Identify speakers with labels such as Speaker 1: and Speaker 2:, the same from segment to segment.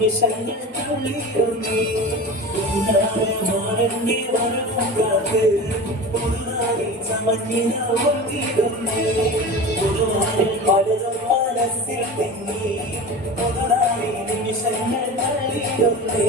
Speaker 1: നിമിഷങ്ങൾ തുള്ളിടുന്നേ ഉന്നാറ് മാറന്റെ കാത്ത് പുതുനായി ചമഞ്ഞിട ഒരുങ്ങിടന്നേ പുതുമകൾ പലതും മനസ്സിൽ തിങ്ങി പുതുനായി നിമിഷങ്ങൾ തള്ളിടുന്നേ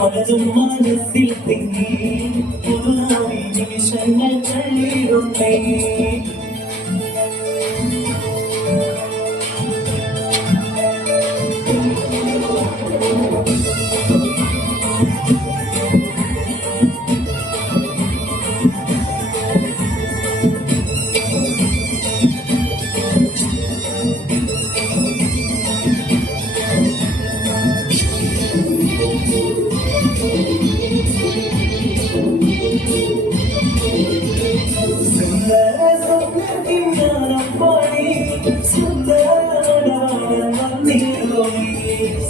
Speaker 1: പലതും മനസ്സിൽ തിങ്ങി പുതുനായി നിമിഷങ്ങൾ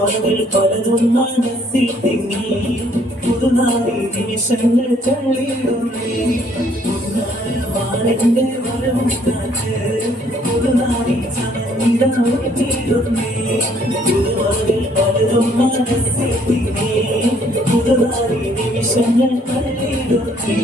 Speaker 1: പാടി സുന്ദരമണവാളൻ വന്നിരുന്നോളി സന്തോഷം കൊണ്ടാക്കിടാവും വന്നേ സർവേശ്വരനുഗ്രഹം ചൊരിയും പിന്നെ സന്തോഷം കൊണ്ടാക്കിടാവും വന്നേ സർവേശ്വരനുഗ്രഹം ചൊരിയും പിന്നെ ഉന്നാരമാരുടെ വരവും കാത്ത് പുതുനാളി ചമഞ്ഞിതാറുങ്ങിയിരുന്നേ പുതുവകൾ പലതും മനസ്സിൽ തിങ്ങി പുതുനാളി നിമിഷങ്ങൾ തള്ളിയിടുന്നേ ഉന്നാരമാരുടെ വരവും കാത്ത് പുതുനാളി ചമഞ്ഞിതാറുങ്ങിയിരുന്നേ പുതുവകൾ പലതും മനസ്സിൽ തിങ്ങി പുതുനാളി നിമിഷങ്ങൾ തള്ളിയിടുന്നേ